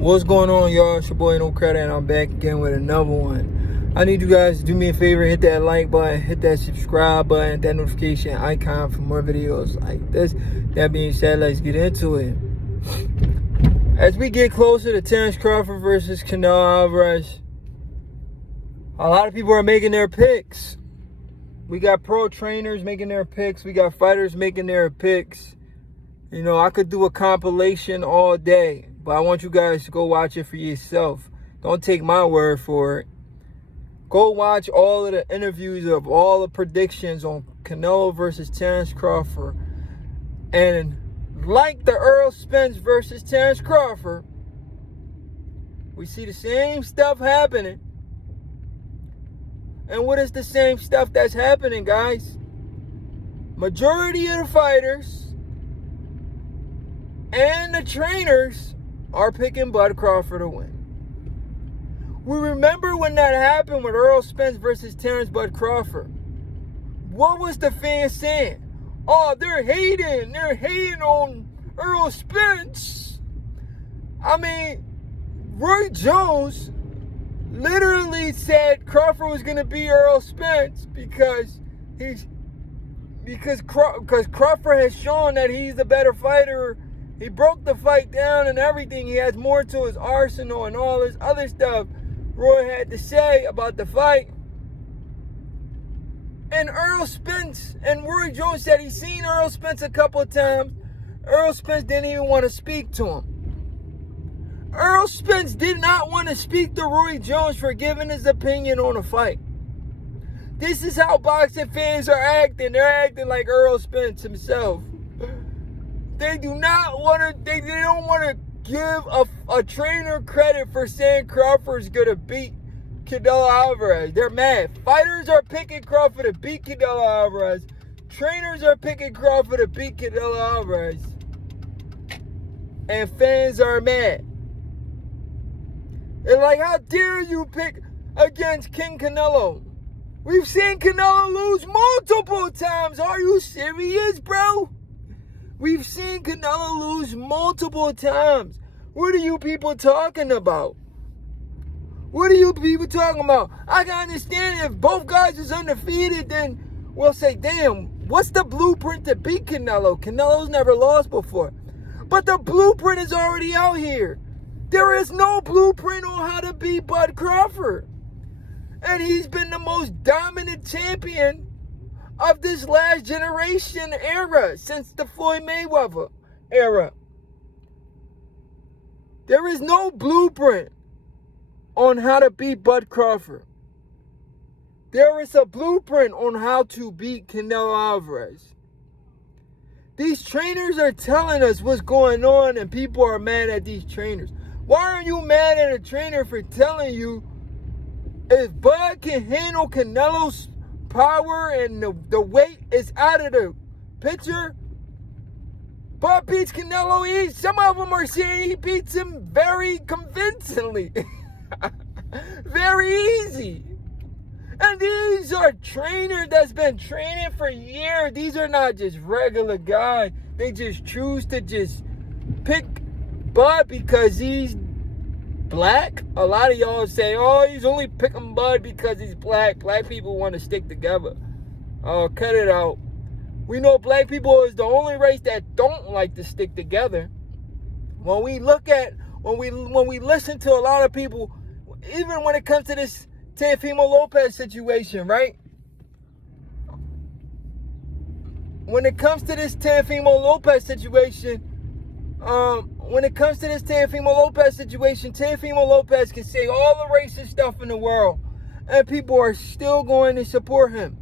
What's going on, y'all? It's your boy No Credit, and I'm back again with another one. I need you guys to do me a favor, hit that like button, hit that subscribe button, hit that notification icon for more videos like this. That being said, let's get into it. As we get closer to Terence Crawford versus Canelo Alvarez, a lot of people are making their picks. We got pro trainers making their picks. We got fighters making their picks. You know, I could do a compilation all day, but I want you guys to go watch it for yourself. Don't take my word for it. Go watch all of the interviews of all the predictions on Canelo versus Terence Crawford. And like the Errol Spence versus Terence Crawford, we see the same stuff happening. And what is the same stuff that's happening, guys? Majority of the fighters and the trainers are picking Bud Crawford to win. We remember when that happened with Errol Spence versus Terence Bud Crawford. What was the fans saying? Oh, they're hating on Errol Spence. I mean, Roy Jones literally said Crawford was going to beat Errol Spence because Crawford has shown that he's the better fighter. He broke the fight down and everything. He has more to his arsenal and all this other stuff Roy had to say about the fight. And Errol Spence and Roy Jones said he's seen Errol Spence a couple of times. Errol Spence didn't even want to speak to him. Errol Spence did not want to speak to Roy Jones for giving his opinion on the fight. This is how boxing fans are acting. They're acting like Errol Spence himself. They do not want to, they don't want to give a trainer credit for saying Crawford's going to beat Canelo Alvarez. They're mad. Fighters are picking Crawford to beat Canelo Alvarez. Trainers are picking Crawford to beat Canelo Alvarez. And fans are mad. They're like, how dare you pick against King Canelo? We've seen Canelo lose multiple times. Are you serious, bro? We've seen Canelo lose multiple times. What are you people talking about? What are you people talking about? I can understand if both guys is undefeated, then we'll say, damn, what's the blueprint to beat Canelo? Canelo's never lost before. But the blueprint is already out here. There is no blueprint on how to beat Bud Crawford. And he's been the most dominant champion of this last generation era since the Floyd Mayweather era. There is no blueprint on how to beat Bud Crawford. There is a blueprint on how to beat Canelo Alvarez. These trainers are telling us what's going on, and people are mad at these trainers. Why are you mad at a trainer for telling you if Bud can handle Canelo's power and the weight is out of the picture? Bud beats Canelo easy. Some of them are saying he beats him very convincingly. Very easy. And these are trainers that's been training for years. These are not just regular guys. They just choose to just pick Bud because he's black. A lot of y'all say, oh, he's only picking Bud because he's black. Black people want to stick together. Oh, cut it out. We know black people is the only race that don't like to stick together. When we look at, when we listen to a lot of people, even when it comes to this Timal Lopez situation, right? When it comes to this Timal Lopez situation, Timal Lopez can say all the racist stuff in the world, and people are still going to support him.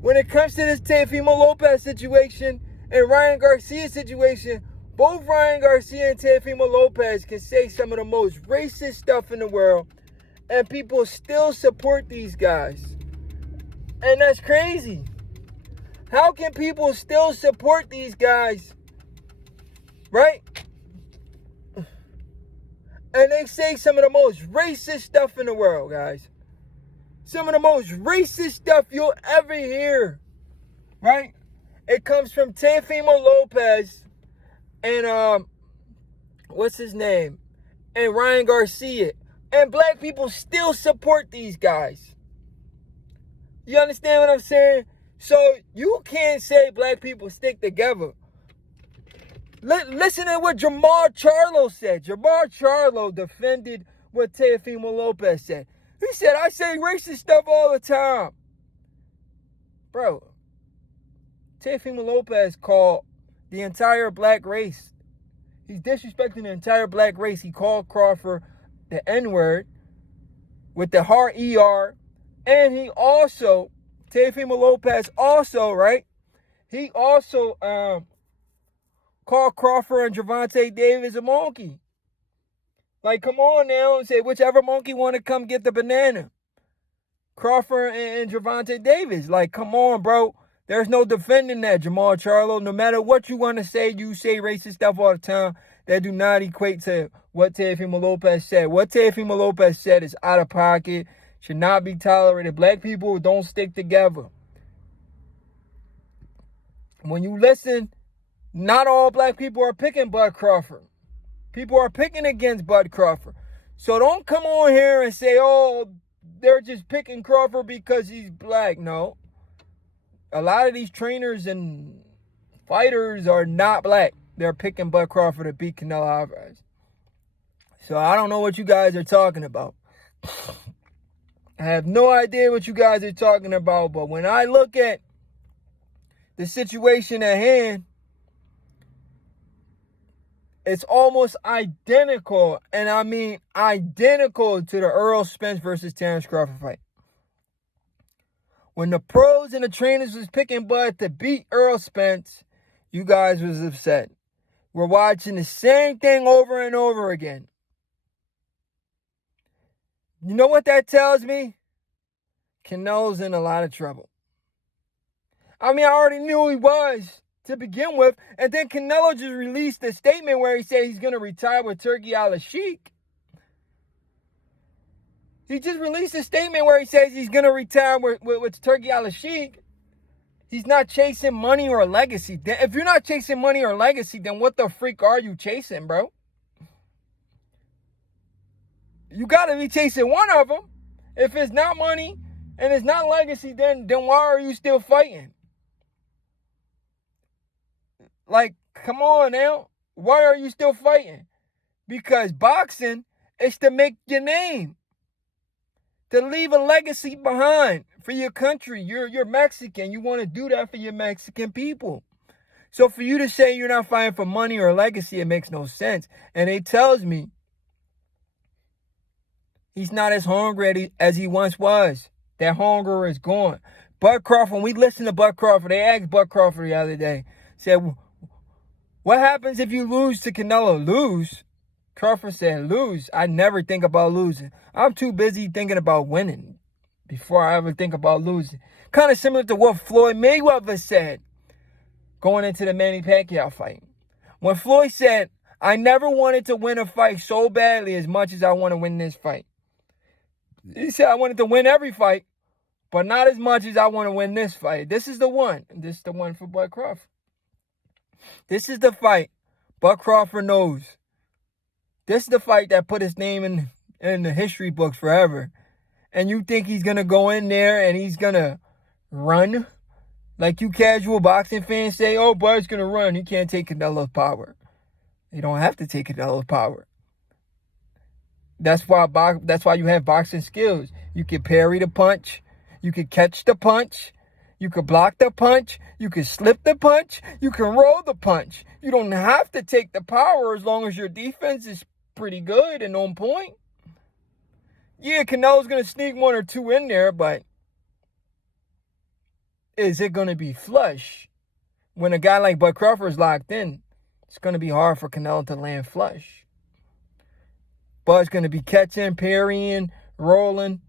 When it comes to this Timal Lopez situation and Ryan Garcia situation, both Ryan Garcia and Timal Lopez can say some of the most racist stuff in the world, and people still support these guys. And that's crazy. How can people still support these guys, right? And they say some of the most racist stuff in the world, guys. Some of the most racist stuff you'll ever hear, right? It comes from Timal Lopez and what's his name? and Ryan Garcia. And black people still support these guys. You understand what I'm saying? So you can't say black people stick together. Listen to what Jamal Charlo said. Jamal Charlo defended what Teofimo Lopez said. He said, I say racist stuff all the time. Bro, Teofimo Lopez called the entire black race. He's disrespecting the entire black race. He called Crawford the N-word with the hard ER. And he also, Teofimo Lopez also, right? He also called Crawford and Gervonta Davis a monkey. Like, come on now and say whichever monkey want to come get the banana. Crawford and Gervonta Davis. Like, come on, bro. There's no defending that, Jamal Charlo. No matter what you want to say, you say racist stuff all the time. That do not equate to what Teofimo Lopez said. What Teofimo Lopez said is out of pocket. Should not be tolerated. Black people don't stick together. When you listen, not all black people are picking Bud Crawford. People are picking against Bud Crawford. So don't come on here and say, oh, they're just picking Crawford because he's black. No. A lot of these trainers and fighters are not black. They're picking Bud Crawford to beat Canelo Alvarez. So I don't know what you guys are talking about. I have no idea what you guys are talking about. But when I look at the situation at hand, it's almost identical, and I mean identical to the Errol Spence versus Terence Crawford fight. When the pros and the trainers was picking Bud to beat Errol Spence, you guys was upset. We're watching the same thing over and over again. You know what that tells me? Canelo's in a lot of trouble. I mean, I already knew he was to begin with. And then Canelo just released a statement where he said he's going to retire with Turki Al-Sheikh. He just released a statement where he says he's going to retire with Turki Al-Sheikh. He's not chasing money or legacy. If you're not chasing money or legacy, then what the freak are you chasing, bro? You got to be chasing one of them. If it's not money and it's not legacy, then why are you still fighting? Like, come on now. Why are you still fighting? Because boxing is to make your name. To leave a legacy behind for your country. You're Mexican. You want to do that for your Mexican people. So for you to say you're not fighting for money or legacy, it makes no sense. And it tells me he's not as hungry as he once was. That hunger is gone. Bud Crawford, when we listened to Bud Crawford, they asked Bud Crawford the other day, said, what happens if you lose to Canelo? Lose? Crawford said, lose? I never think about losing. I'm too busy thinking about winning before I ever think about losing. Kind of similar to what Floyd Mayweather said going into the Manny Pacquiao fight. When Floyd said, I never wanted to win a fight so badly as much as I want to win this fight. He said, I wanted to win every fight, but not as much as I want to win this fight. This is the one. This is the one for Bud Crawford. This is the fight Bud Crawford knows. This is the fight that put his name in the history books forever. And you think he's going to go in there and he's going to run? Like you casual boxing fans say, oh, Bud's going to run. He can't take Canelo's power. You don't have to take Canelo's power. That's why you have boxing skills. You can parry the punch. You can catch the punch. You can block the punch. You can slip the punch. You can roll the punch. You don't have to take the power as long as your defense is pretty good and on point. Yeah, Canelo's going to sneak one or two in there, but is it going to be flush? When a guy like Bud Crawford is locked in, it's going to be hard for Canelo to land flush. Bud's going to be catching, parrying, rolling,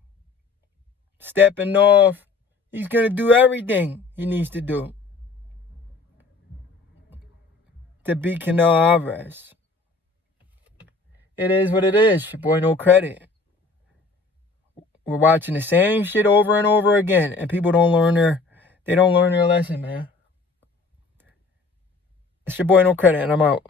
stepping off. He's going to do everything he needs to do to beat Canelo Alvarez. It is what it is. Your boy, no credit. We're watching the same shit over and over again, and people don't learn their lesson, man. It's your boy, no credit, and I'm out.